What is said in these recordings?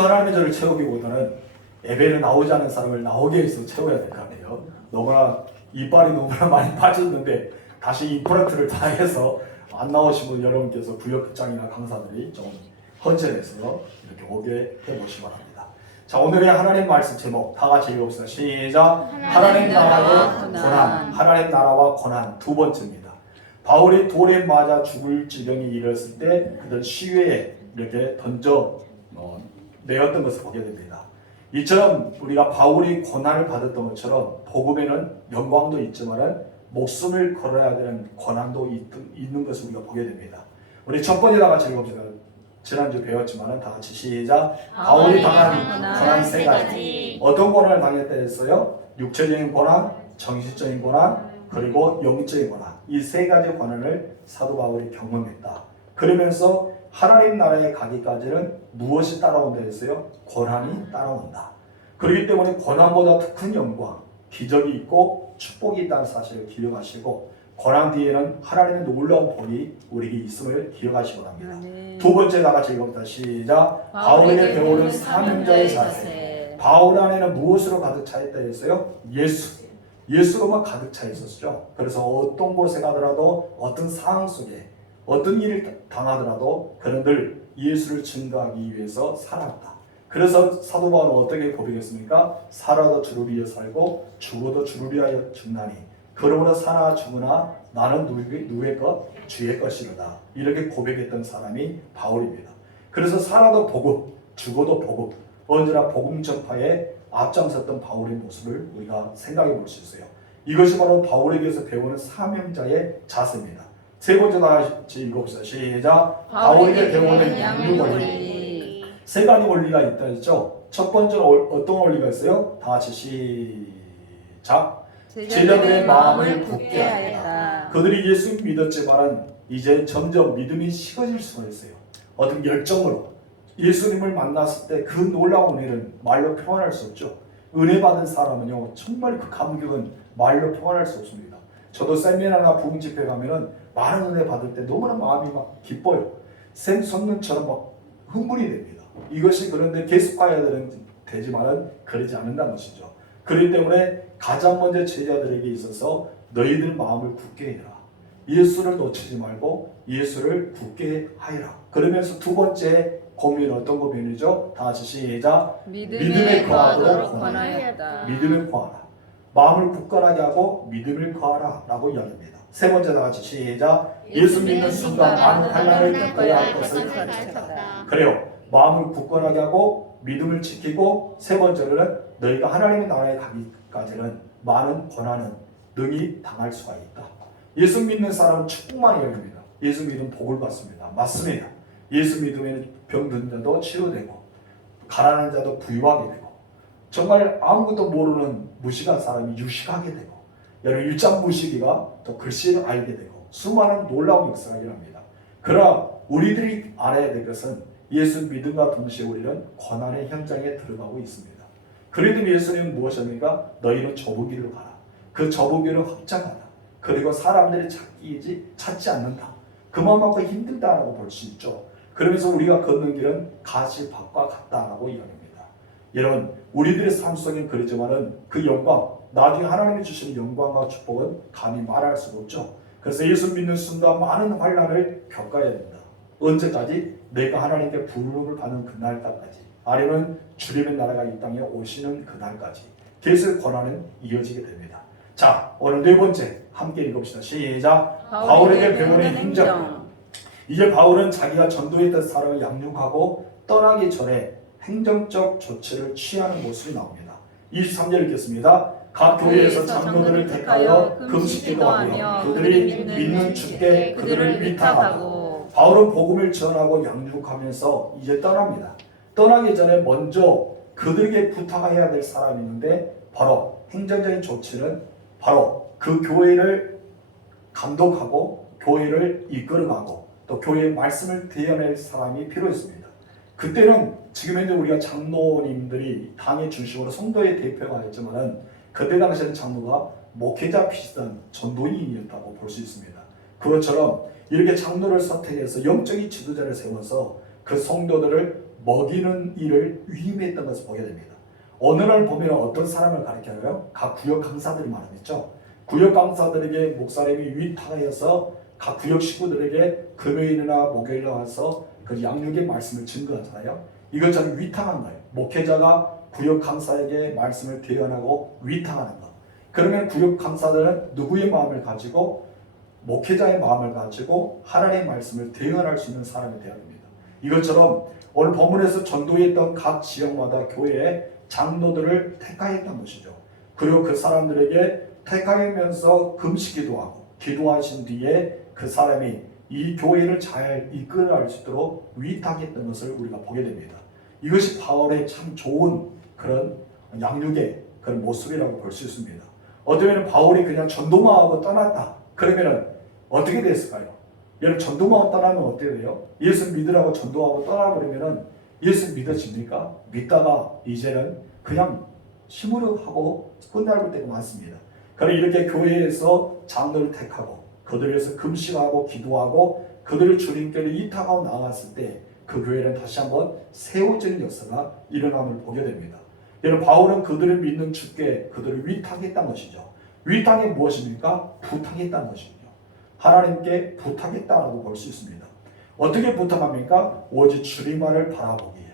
하나님의 저를 채우기보다는 예배를 나오지 않은 사람을 나오게 해서 채워야 될 것 같아요. 너무나 이빨이 너무나 많이 빠졌는데 다시 임플란트를 다 해서 안 나오시면 여러분께서 부역장이나 강사들이 좀 헌신해서 이렇게 오게 해보시기 바랍니다. 자, 오늘의 하나님 말씀 제목 다 같이 읽어봅시다. 시작. 하나님 나라와 고난. 하나님 나라와 고난 두 번째입니다. 바울이 돌에 맞아 죽을 지경에 이르렀을 때 그들 시외에 이렇게 던져 내었던 것을 보게 됩니다. 이처럼 우리가 바울이 고난을 받았던 것처럼 복음에는 영광도 있지만 목숨을 걸어야 되는 고난도 있는 것을 우리가 보게 됩니다. 우리 첫 번째 다 같이 읽어봅시다. 지난주 배웠지만 다 같이 시작. 바울이 당한 고난 세 가지. 어떤 고난을 당했다 했어요? 육체적인 고난, 정신적인 고난, 그리고 영적인 고난. 이 세 가지 고난을 사도 바울이 경험했다. 그러면서 하나님 나라에 가기까지는 무엇이 따라온다 했어요? 고난이 따라온다. 그렇기 때문에 고난보다 더 큰 영광, 기적이 있고 축복이 있다는 사실을 기억하시고 고난 뒤에는 하나님의 놀라운 복이 우리에게 있음을 기억하시기 바랍니다. 두 번째 다 같이 읽어봅시다. 시작. 바울에게 배우는 사명자의 자세. 바울 안에는 무엇으로 가득 차 있다 했어요? 예수로만 가득 차 있었죠. 그래서 어떤 곳에 가더라도 어떤 상황 속에 어떤 일을 당하더라도 그는 늘 예수를 증거하기 위해서 살았다. 그래서 사도 바울은 어떻게 고백했습니까? 살아도 주를 위하여 살고 죽어도 주를 위하여 죽나니 그러므로 사나 죽으나 나는 누구의 것? 주의 것이로다. 이렇게 고백했던 사람이 바울입니다. 그래서 살아도 복음, 죽어도 복음, 언제나 복음 전파에 앞장섰던 바울의 모습을 우리가 생각해 볼 수 있어요. 이것이 바로 바울에게서 배우는 사명자의 자세입니다. 세 번째 다시 읽어봅시다. 시작. 바울에게 배우는 양육 원리. 세 가지 원리가 있다 했죠. 첫 번째는 어떤 원리가 있어요? 다 같이 시작. 제자들의 마음을 굳게 하였다. 그들이 예수 믿었지만 이제 점점 믿음이 식어질 수가 있어요. 어떤 열정으로 예수님을 만났을 때 그 놀라운 은혜는 말로 표현할 수 없죠. 은혜 받은 사람은요 정말 그 감격은 말로 표현할 수 없습니다. 저도 세미나나 부흥 집회 가면은 많은 은혜 받을 때 너무나 마음이 막 기뻐요. 샘솟는처럼 막 흥분이 됩니다. 이것이 그런데 계속 가야 되지만은 그러지 않는다는 것이죠. 그렇기 때문에 가장 먼저 제자들에게 있어서 너희들 마음을 굳게 해라. 예수를 놓치지 말고 예수를 굳게 하여라. 그러면서 두 번째 고민은 어떤 고민이죠? 다 같이 시작. 믿음에 거하도록 권하였다. 믿음에 거하라. 마음을 굳건하게 하고 믿음을 거하라 라고 이야기합니다. 세 번째 다 같이 시작. 예수 믿는 순간 많은 환난을 겪어야 할 것을 가르쳤다. 그래요. 마음을 굳건하게 하고 믿음을 지키고 세 번째로는 너희가 하나님의 나라에 가기까지는 많은 고난은 능히 당할 수가 있다. 예수 믿는 사람은 축복만 이야기합니다. 예수 믿으면 복을 받습니다. 맞습니다. 예수 믿으면 병든 자도 치료되고 가난한 자도 부유하게 되고 정말 아무것도 모르는 무식한 사람이 유식하게 되고 여러분 일장무식이가 또 글씨를 알게 되고 수많은 놀라운 역사가 일어납니다. 그러나 우리들이 알아야 될 것은 예수 믿음과 동시에 우리는 고난의 현장에 들어가고 있습니다. 그래도 예수님은 무엇입니까? 너희는 좁은 길로 가라. 그 좁은 길은 확장하다. 그리고 사람들이 찾지 않는다. 그만큼 힘들다라고 볼 수 있죠. 그러면서 우리가 걷는 길은 가시밭과 같다라고 이야기합니다. 여러분 우리들의 삶 속엔 그렇지만은 그 영광, 나중에 하나님이 주시는 영광과 축복은 감히 말할 수가 없죠. 그래서 예수 믿는 순간 많은 환난을 겪어야 된다. 언제까지? 내가 하나님께 부름을 받는 그날까지, 아니면 주님의 나라가 이 땅에 오시는 그날까지 계속 고난은 이어지게 됩니다. 자, 오늘 네 번째 함께 읽읍시다. 시작. 바울에게 배우는 행정. 이제 바울은 자기가 전도했던 사람을 양육하고 떠나기 전에 행정적 조치를 취하는 모습이 나옵니다. 23절 읽겠습니다. 각 교회에서 장로들을 택하여 금식기도 하며 그들이 믿는 주께 그들을 위탁하고. 바울은 복음을 전하고 양육하면서 이제 떠납니다. 떠나기 전에 먼저 그들에게 부탁해야 될 사람이 있는데 바로 행정적인 조치는 바로 그 교회를 감독하고 교회를 이끌어가고 또 교회의 말씀을 대연할 사람이 필요했습니다. 그때는 지금 현재 우리가 장로님들이 당의 중심으로 성도의 대표가 했지만 그때 당시에는 장로가 목회자 비슷한 전도인이었다고 볼 수 있습니다. 그것처럼 이렇게 장로를 선택해서 영적인 지도자를 세워서 그 성도들을 먹이는 일을 위임했던 것을 보게 됩니다. 어느 날 보면 어떤 사람을 가리켜요? 각 구역 강사들이 말하겠죠. 구역 강사들에게 목사님이 위탁하여서 각 구역 식구들에게 금요일이나 목요일에 와서 그 양육의 말씀을 증거하잖아요. 이것처럼 위탁한 거예요. 목회자가 구역 강사에게 말씀을 대언하고 위탁하는 것. 그러면 구역 강사들은 누구의 마음을 가지고 목회자의 마음을 가지고 하나님의 말씀을 대언할 수 있는 사람이 되어야 됩니다. 이것처럼 오늘 본문에서 전도했던 각 지역마다 교회의 장로들을 택하였던 것이죠. 그리고 그 사람들에게 택하면서 금식기도 하고 기도하신 뒤에 그 사람이 이 교회를 잘 이끌어갈 수 있도록 위탁했던 것을 우리가 보게 됩니다. 이것이 바울의 참 좋은 그런 양육의 그런 모습이라고 볼 수 있습니다. 어쩌면 바울이 그냥 전도만 하고 떠났다. 그러면은 어떻게 됐을까요? 여러분 전도만 하고 떠나면 어떻게 돼요? 예수 믿으라고 전도하고 떠나버리면은 예수 믿어집니까? 믿다가 이제는 그냥 힘으로 하고 끝날 때가 많습니다. 그러나 이렇게 교회에서 장로를 택하고 그들을 위해서 금식하고 기도하고 그들을 주님께로 이탁하고 나갔을 때 그 교회는 다시 한번 세워지는 역사가 일어남을 보게 됩니다. 여러분 바울은 그들을 믿는 주께 그들을 위탁했다는 것이죠. 위탁이 무엇입니까? 부탁했다는 것이죠. 하나님께 부탁했다라고 볼 수 있습니다. 어떻게 부탁합니까? 오직 주님만을 바라보기에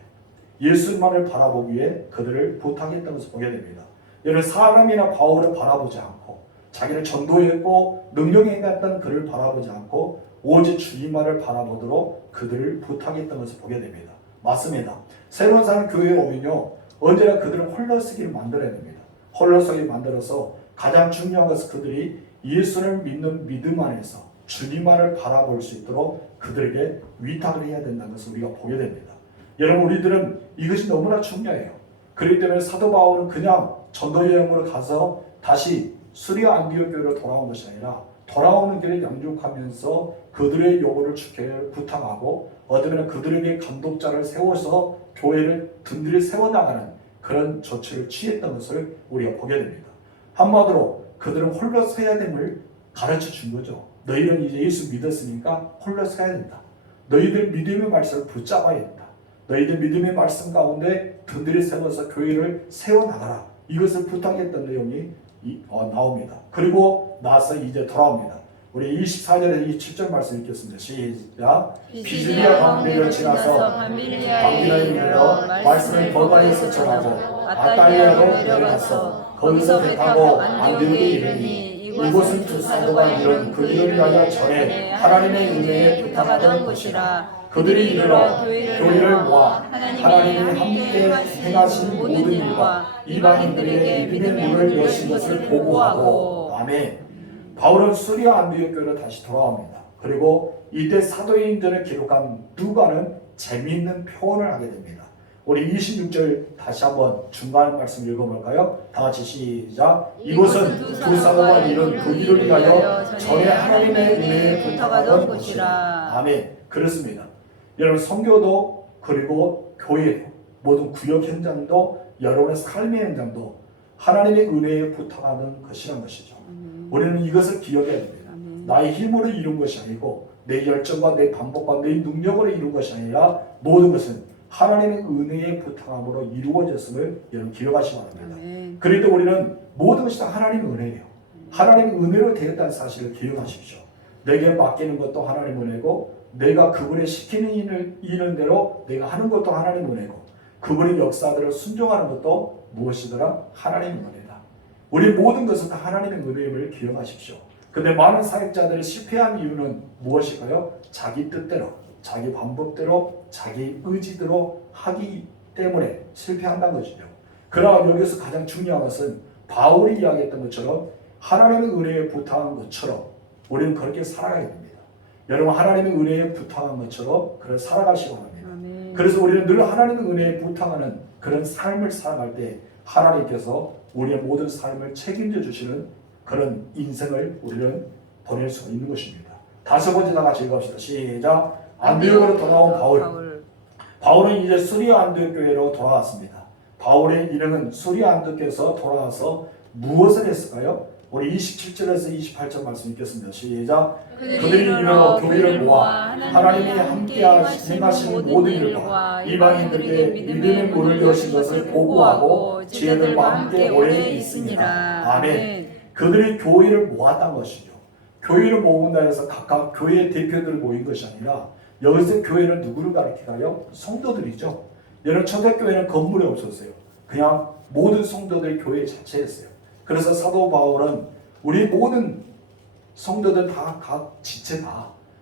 예수님만을 바라보기에 그들을 부탁했다는 것을 보게 됩니다. 여러분 사람이나 바울을 바라보지 않고 자기를 전도했고 능력에 행했던 그를 바라보지 않고 오직 주님만을 바라보도록 그들을 부탁했던 것을 보게 됩니다. 맞습니다. 새로운 사람 교회에 오면요 언제나 그들을 홀러서기를 만들어야 됩니다. 홀러서기 만들어서 가장 중요한 것은 그들이 예수를 믿는 믿음 안에서 주님만을 바라볼 수 있도록 그들에게 위탁을 해야 된다는 것을 우리가 보게 됩니다. 여러분 우리들은 이것이 너무나 중요해요. 그렇기 때문에 사도 바울은 그냥 전도 여행으로 가서 다시 수리아 안디옥 교회로 돌아온 것이 아니라 돌아오는 길에 양육하면서 그들의 요구를 주께 부탁하고 어쩌면 그들에게 감독자를 세워서 교회를 든든히 세워나가는 그런 조치를 취했던 것을 우리가 보게 됩니다. 한마디로 그들은 홀로 서야 됨을 가르쳐 준 거죠. 너희는 이제 예수 믿었으니까 홀로 서야 된다. 너희들 믿음의 말씀을 붙잡아야 된다. 너희들 믿음의 말씀 가운데 든든히 세워서 교회를 세워나가라. 이것을 부탁했던 내용이 나옵니다. 그리고 나서 이제 돌아옵니다. 우리 24절에 27절 말씀 읽겠습니다. 시작. 비주니아 광대를 지나서 밤비라에 이르러 말씀을 버가에서 전하고 아탈리아로 내려가서 거기서 배 타고 안디옥에 이르니 이곳은 두 사도가 이룬 그 일을 위하여 전에 하나님의 은혜에 부탁하던 곳이라. 그들이 이르러 교회를 모아 하나님이 함께 행하신 모든 일과 이방인들에게 믿음의 문을 여신 것을 보고하고. 아멘. 바울은 수리아 안디옥 교회로 다시 돌아옵니다. 그리고 이때 사도행전을 기록한 누가는 재미있는 표현을 하게 됩니다. 우리 26절 다시 한번 중간 말씀 읽어볼까요? 다 같이 시작. 이곳은 두 사도가 이룬 그 일을 위하여 전에 하나님의 은혜에 부탁하던 곳이라. 아멘. 그렇습니다. 여러분 선교도 그리고 교회도 모든 구역 현장도 여러분의 삶의 현장도 하나님의 은혜에 부탁하는 것이란 것이죠. 우리는 이것을 기억해야 됩니다. 나의 힘으로 이룬 것이 아니고 내 열정과 내 반복과 내 능력으로 이룬 것이 아니라 모든 것은 하나님의 은혜에 부탁함으로 이루어졌음을 여러분 기억하시기 바랍니다. 그래도 우리는 모든 것이 다 하나님의 은혜예요. 하나님의 은혜로 되었다는 사실을 기억하십시오. 내게 맡기는 것도 하나님의 은혜고 내가 그분의 시키는 일은 대로 내가 하는 것도 하나님의 은혜고 그분의 역사들을 순종하는 것도 무엇이더라? 하나님의 은혜다. 우리 모든 것은 다 하나님의 은혜임을 기억하십시오. 근데 많은 사역자들이 실패한 이유는 무엇일까요? 자기 뜻대로, 자기 방법대로, 자기 의지대로 하기 때문에 실패한다는 것이죠. 그러나 여기서 가장 중요한 것은 바울이 이야기했던 것처럼 하나님의 은혜에 부탁한 것처럼 우리는 그렇게 살아가야 됩니다. 여러분 하나님의 은혜에 부탁한 것처럼 그렇게 살아가시기 바랍니다. 아멘. 그래서 우리는 늘 하나님의 은혜에 부탁하는 그런 삶을 살아갈 때 하나님께서 우리의 모든 삶을 책임져 주시는 그런 인생을 우리는 보낼 수가 있는 것입니다. 다섯 번째 다 같이 읽읍시다. 시작. 안디옥으로 돌아온 바울. 바울은 이제 수리아 안디옥 교회로 돌아왔습니다. 바울의 일행은 수리아 안디옥에서 돌아와서 무엇을 했을까요? 우리 27절에서 28절 말씀 읽겠습니다. 시작. 그들이 일어나 교회를 모아 하나님이 함께 행하시는 모든 일과 이방인들에게 믿음의 문을 여신 것을 보고하고 제자들과 함께 오래 있으니라. 아멘. 그들이 교회를 모았다는 것이죠. 교회를 모은다 해서 각각 교회 대표들 모인 것이 아니라 여기서 교회는 누구를 가리키나요? 성도들이죠. 여러분 초대교회는 건물이 없었어요. 그냥 모든 성도들 교회 자체였어요. 그래서 사도 바울은 우리 모든 성도들 다 각 지체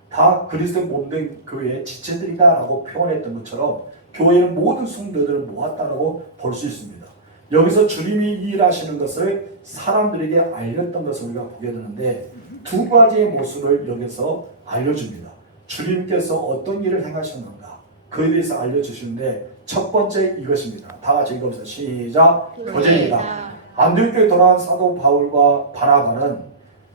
다 그리스도의 몸된 교회의 지체들이다라고 표현했던 것처럼 교회는 모든 성도들을 모았다라고 볼 수 있습니다. 여기서 주님이 일하시는 것을 사람들에게 알렸던 것을 우리가 보게 되는데 두 가지의 모습을 여기서 알려줍니다. 주님께서 어떤 일을 행하셨는가 그에 대해서 알려주시는데 첫 번째 이것입니다. 다 같이 읽어보세요. 시작. 교제입니다. 안디옥교에 돌아온 사도 바울과 바나바는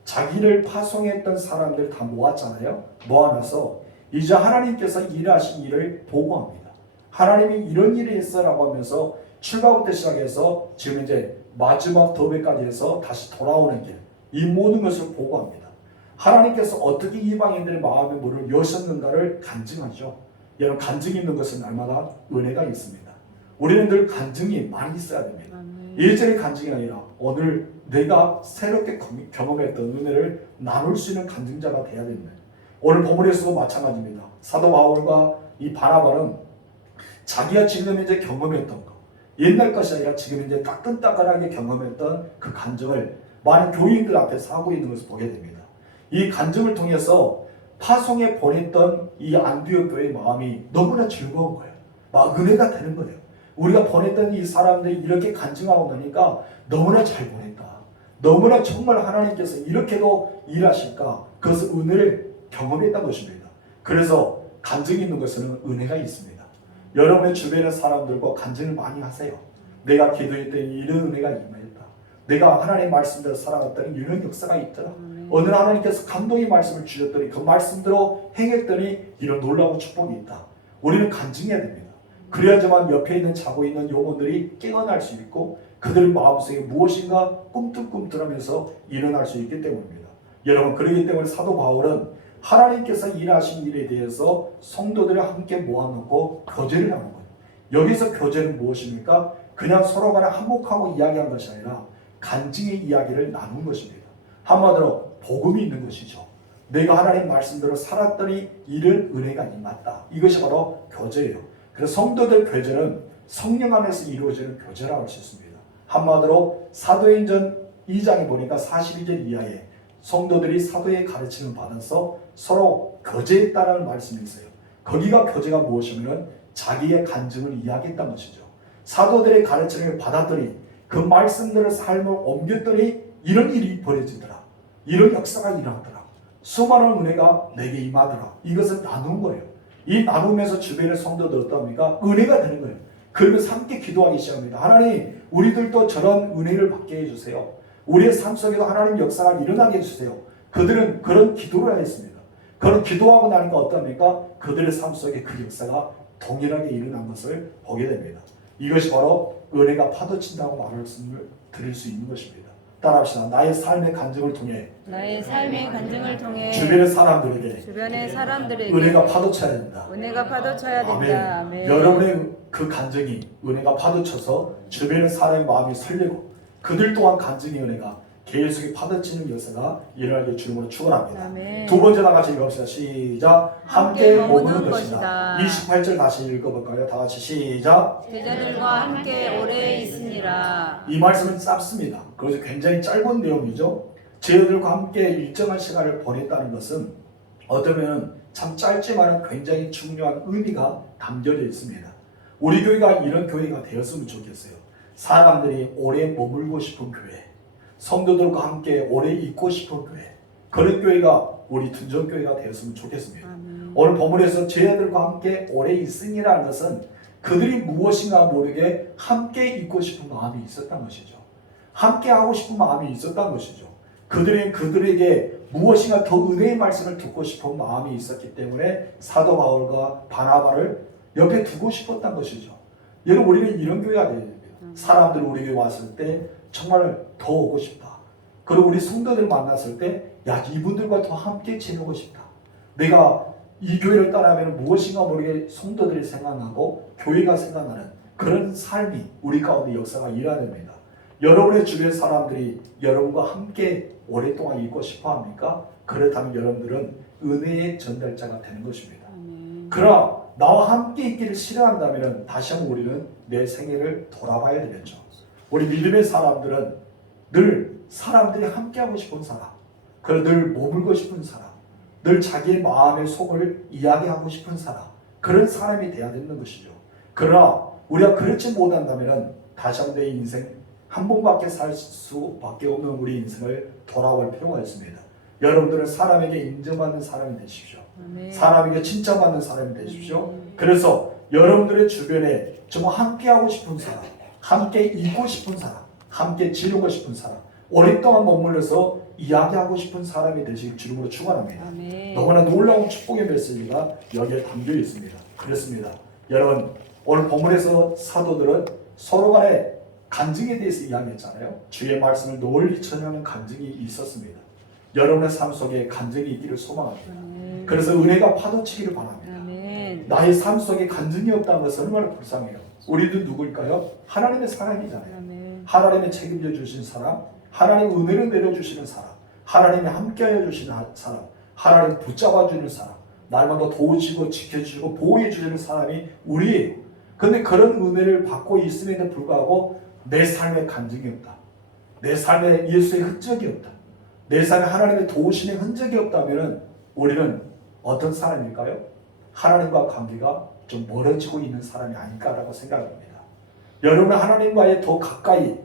자기를 파송했던 사람들 다 모았잖아요. 모아놔서 이제 하나님께서 일하신 일을 보고합니다. 하나님이 이런 일을 했어라고 하면서 출발부터 시작해서 지금 이제 마지막 도배까지 해서 다시 돌아오는 길, 이 모든 것을 보고합니다. 하나님께서 어떻게 이방인들의 마음의 문을 여셨는가를 간증하죠. 여러분 간증이 있는 것은 날마다 은혜가 있습니다. 우리는 늘 간증이 많이 있어야 됩니다. 예전의 간증이 아니라 오늘 내가 새롭게 경험했던 은혜를 나눌 수 있는 간증자가 돼야 됩니다. 오늘 본문에서도 마찬가지입니다. 사도 바울과 이 바나바는 자기가 지금 이제 경험했던 것, 옛날 것이 아니라 지금 이제 따끈따끈하게 경험했던 그 간증을 많은 교인들 앞에서 하고 있는 것을 보게 됩니다. 이 간증을 통해서 파송에 보냈던 이 안디옥 교회의 마음이 너무나 즐거운 거예요. 막 은혜가 되는 거예요. 우리가 보냈던 이 사람들이 이렇게 간증하고 나니까 너무나 잘 보냈다. 너무나 정말 하나님께서 이렇게도 일하실까? 그것을 은혜를 경험했던 것입니다. 그래서 간증이 있는 것에는 은혜가 있습니다. 여러분의 주변의 사람들과 간증을 많이 하세요. 내가 기도했더니 이런 은혜가 임하였다. 내가 하나님의 말씀대로 살아갔더니 이런 역사가 있더라. 어느 날 하나님께서 감동의 말씀을 주셨더니 그 말씀대로 행했더니 이런 놀라운 축복이 있다. 우리는 간증해야 됩니다. 그래야지만 옆에 있는 자고 있는 영혼들이 깨어날 수 있고 그들 마음속에 무엇인가 꿈틀꿈틀하면서 일어날 수 있기 때문입니다. 여러분 그렇기 때문에 사도 바울은 하나님께서 일하신 일에 대해서 성도들을 함께 모아놓고 교제를 하는 거예요. 여기서 교제는 무엇입니까? 그냥 서로 간에 한몫하고 이야기한 것이 아니라 간증의 이야기를 나눈 것입니다. 한마디로 복음이 있는 것이죠. 내가 하나님 말씀대로 살았더니 이런 은혜가 임했다. 이것이 바로 교제예요. 그래서 성도들 교제는 성령 안에서 이루어지는 교제라고 할 수 있습니다. 한마디로 사도행전 2장에 보니까 42절 이하에 성도들이 사도의 가르침을 받아서 서로 교제했다는 말씀이 있어요. 거기가 교제가 무엇이냐면 자기의 간증을 이야기했다는 것이죠. 사도들의 가르침을 받았더니 그 말씀대로 삶을 옮겼더니 이런 일이 벌어지더라. 이런 역사가 일어나더라. 수많은 은혜가 내게 임하더라. 이것을 나눈 거예요. 이 나누면서 주변의 성도들 어떠합니까? 은혜가 되는 거예요. 그러면서 함께 기도하기 시작합니다. 하나님, 우리들도 저런 은혜를 받게 해주세요. 우리의 삶 속에도 하나님 역사가 일어나게 해주세요. 그들은 그런 기도를 했습니다. 그런 기도하고 나니까 어떠합니까? 그들의 삶 속에 그 역사가 동일하게 일어난 것을 보게 됩니다. 이것이 바로 은혜가 파도친다고 말씀을 드릴 수 있는 것입니다. 따라합시다. 나의 삶의 간증을 통해 주변의 사람들에게 은혜가 파도쳐야 된다. 아멘. 여러분의 그 간증이 은혜가 파도쳐서 주변의 사람의 마음이 설레고 그들 또한 간증의 은혜가 계속 파도치는 역사가 일어나길 주님으로 축원합니다. 두 번째 다 같이 읽어봅시다. 시작. 함께 머무는 것이다. 28절 다시 읽어볼까요? 다 같이 시작. 제자들과 함께 오래 있으니라. 이 말씀은 짧습니다. 그래서 굉장히 짧은 내용이죠. 제자들과 함께 일정한 시간을 보냈다는 것은 어쩌면 참 짧지만 굉장히 중요한 의미가 담겨져 있습니다. 우리 교회가 이런 교회가 되었으면 좋겠어요. 사람들이 오래 머물고 싶은 교회, 성도들과 함께 오래 있고 싶은 교회, 그런 교회가 우리 둔전교회가 되었으면 좋겠습니다. 오늘 본문에서 제자들과 함께 오래 있으니라는 것은 그들이 무엇인가 모르게 함께 있고 싶은 마음이 있었던 것이죠. 함께 하고 싶은 마음이 있었던 것이죠. 그들에게 무엇인가 더 은혜의 말씀을 듣고 싶은 마음이 있었기 때문에 사도 바울과 바나바를 옆에 두고 싶었던 것이죠. 여러분 우리는 이런 교회가 되어야 됩니다. 사람들이 우리 교회 왔을 때 정말 더 오고 싶다. 그리고 우리 성도들 만났을 때 야, 이분들과 더 함께 지내고 싶다. 내가 이 교회를 떠나면 무엇인가 모르게 성도들이 생각나고 교회가 생각나는 그런 삶이 우리 가운데 역사가 일어납니다. 여러분의 주변 사람들이 여러분과 함께 오랫동안 있고 싶어 합니까? 그렇다면 여러분들은 은혜의 전달자가 되는 것입니다. 그러나 나와 함께 있기를 싫어한다면 다시 한번 우리는 내 생애를 돌아봐야 되겠죠. 우리 믿음의 사람들은 늘 사람들이 함께하고 싶은 사람, 그리고 늘 머물고 싶은 사람, 늘 자기의 마음의 속을 이야기하고 싶은 사람, 그런 사람이 되어야 되는 것이죠. 그러나 우리가 그렇지 못한다면 다시 한번 내 인생 한 번밖에 살 수밖에 없는 우리 인생을 돌아볼 필요가 있습니다. 여러분들은 사람에게 인정받는 사람이 되십시오. 사람에게 칭찬받는 사람이 되십시오. 그래서 여러분들의 주변에 정말 함께하고 싶은 사람, 함께 있고 싶은 사람, 함께 지르고 싶은 사람, 오랫동안 머물러서 이야기하고 싶은 사람이 되시길 주님으로 축원합니다. 너무나 놀라운 축복의 메시지가 여기에 담겨 있습니다. 그렇습니다. 여러분, 오늘 본문에서 사도들은 서로 간에 간증에 대해서 이야기했잖아요. 주의 말씀을 널리 전하는 간증이 있었습니다. 여러분의 삶 속에 간증이 있기를 소망합니다. 그래서 은혜가 파도치기를 바랍니다. 나의 삶 속에 간증이 없다는 것은 얼마나 불쌍해요. 우리도 누구일까요? 하나님의 사람이잖아요. 하나님의 책임져 주신 사람, 하나님 은혜를 내려주시는 사람, 하나님이 함께하여 주시는 사람, 하나님 붙잡아 주는 사람, 날마다 도우시고 지켜주시고 보호해 주시는 사람이 우리예요. 그런데 그런 은혜를 받고 있음에도 불구하고 내 삶에 간증이 없다, 내 삶에 예수의 흔적이 없다, 내 삶에 하나님의 도우심의 흔적이 없다면 우리는 어떤 사람일까요? 하나님과 관계가 좀 멀어지고 있는 사람이 아닐까라고 생각합니다. 여러분, 하나님과의 더 가까이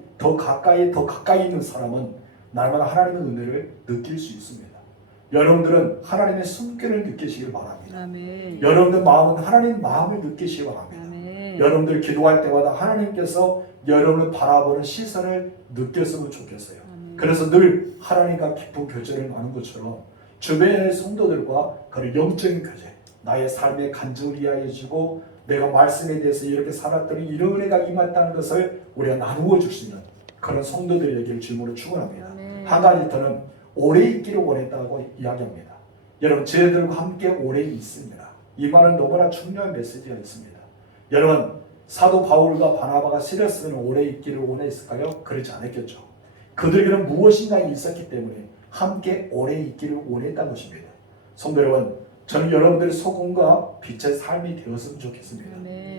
있는 사람은 날마다 하나님의 은혜를 느낄 수 있습니다. 여러분들은 하나님의 숨결을 느끼시길 바랍니다. 여러분들 마음은 하나님의 마음을 느끼시기 바랍니다. 여러분들 기도할 때마다 하나님께서 여러분을 바라보는 시선을 느꼈으면 좋겠어요. 그래서 늘 하나님과 깊은 교제를 나누는 것처럼 주변의 성도들과 그런 영적인 교제, 나의 삶의 간증을 이야기해주고 내가 말씀에 대해서 이렇게 살았더니 이런 은혜가 임했다는 것을 우리가 나누어 줄 수 있는 그런 성도들에게 질문을 축원합니다. 한 가지 더는 오래 있기를 원했다고 이야기합니다. 여러분, 저희들과 함께 오래 있습니다. 이 말은 너무나 중요한 메시지가 있습니다. 여러분, 사도 바울과 바나바가 시렸으면 오래 있기를 원했을까요? 그렇지 않았겠죠. 그들에게는 무엇인가 있었기 때문에 함께 오래 있기를 원했다는 것입니다. 성도 여러분, 저는 여러분들의 소금과 빛의 삶이 되었으면 좋겠습니다.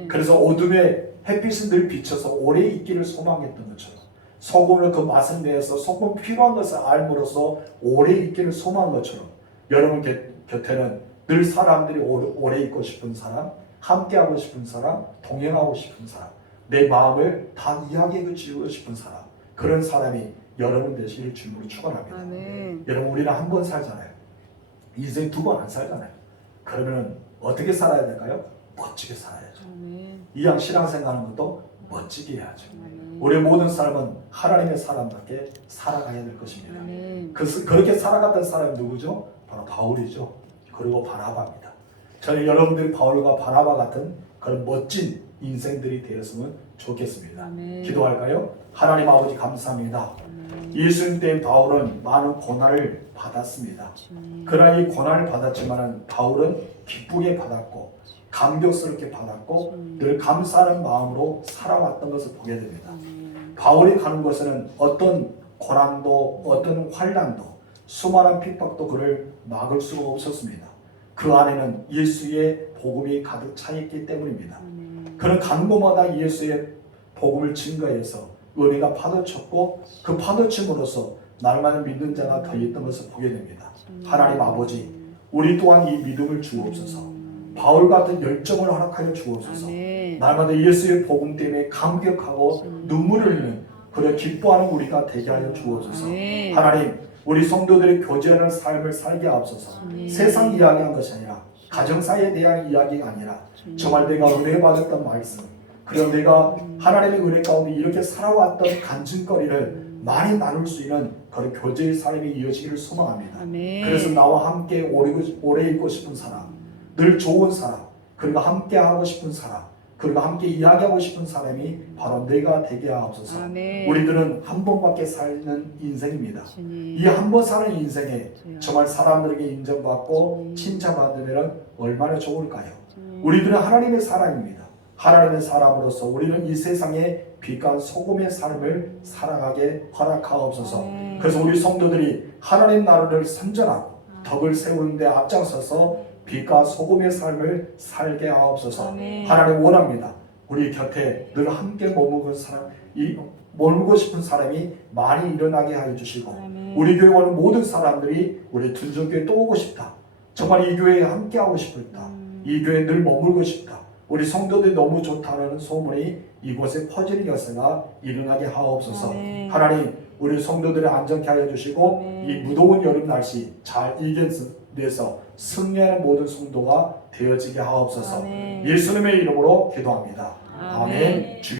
그래서 어둠에 햇빛은 늘 비쳐서 오래 있기를 소망했던 것처럼 소금을 그 맛을 내서 소금 필요한 것을 알므로써 오래 있기를 소망한 것처럼 여러분 곁에는 늘 사람들이 오래 있고 싶은 사람, 함께하고 싶은 사람, 동행하고 싶은 사람, 내 마음을 다 이야기해 주고 싶은 사람, 그런 사람이 여러분 되시길 주님으로 축원합니다. 여러분, 우리는 한 번 살잖아요. 인생 두 번 안 살잖아요. 그러면 어떻게 살아야 될까요? 멋지게 살아야죠. 이왕 신앙생활하는 것도 멋지게 해야죠. 우리 모든 사람은 하나님의 사람답게 살아가야 될 것입니다. 그렇게 살아갔던 사람이 누구죠? 바로 바울이죠. 그리고 바나바입니다. 저는 여러분들이 바울과 바나바 같은 그런 멋진 인생들이 되었으면 좋겠습니다. 기도할까요? 하나님 아버지, 감사합니다. 예수님 때문에 바울은 많은 고난을 받았습니다. 그러나 이 고난을 받았지만 바울은 기쁘게 받았고 감격스럽게 받았고 늘 감사하는 마음으로 살아왔던 것을 보게 됩니다. 바울이 가는 곳에는 어떤 고난도 어떤 환난도 수많은 핍박도 그를 막을 수가 없었습니다. 그 안에는 예수의 복음이 가득 차 있기 때문입니다. 그는 가는 곳마다 예수의 복음을 증거해서 은혜가 파도쳤고 그 파도침으로써 날마다 믿는 자가 더 있던 것을 보게 됩니다. 하나님 아버지, 우리 또한 이 믿음을 주옵소서. 바울 같은 열정을 허락하여 주옵소서. 날마다 예수의 복음 때문에 감격하고 눈물을 흘리는 그래 기뻐하는 우리가 되게 하여 주옵소서. 하나님, 우리 성도들의 교제하는 삶을 살게 하옵소서. 세상 이야기한 것이 아니라 가정사에 대한 이야기가 아니라 정말 내가 은혜 받았던 말씀, 그리고 내가 하나님의 은혜 가운데 이렇게 살아왔던 간증거리를 많이 나눌 수 있는 그런 교제의 삶이 이어지기를 소망합니다. 그래서 나와 함께 오래 있고 싶은 사람, 늘 좋은 사람, 그리고 함께 하고 싶은 사람, 그리고 함께 이야기하고 싶은 사람이 바로 내가 되게 하옵소서. 아멘. 우리들은 한 번밖에 사는 인생입니다. 주님. 이 한 번 사는 인생에 주여. 정말 사람들에게 인정받고 주님. 칭찬받으면 얼마나 좋을까요? 주님. 우리들은 하나님의 사람입니다. 하나님의 사람으로서 우리는 이 세상에 빛과 소금의 삶을 살아가게 허락하옵소서. 아멘. 그래서 우리 성도들이 하나님 나라를 선전하고 덕을 세우는 데 앞장서서 빛과 소금의 삶을 살게 하옵소서. 아멘. 하나님 원합니다. 우리 곁에 늘 함께 머무는 사람, 머물고 싶은 사람이 많이 일어나게 하여 주시고, 아멘. 우리 교회 오는 모든 사람들이 우리 둔전교회 또 오고 싶다. 정말 이 교회에 함께 하고 싶다. 이 교회에 늘 머물고 싶다. 우리 성도들이 너무 좋다는 소문이 이곳에 퍼지는 역사가 일어나게 하옵소서. 아멘. 하나님, 우리 성도들을 안전케 하여 주시고, 아멘. 이 무더운 여름 날씨 잘 이겨내서 승리하는 모든 성도가 되어지게 하옵소서. 아멘. 예수님의 이름으로 기도합니다. 아멘. 아멘.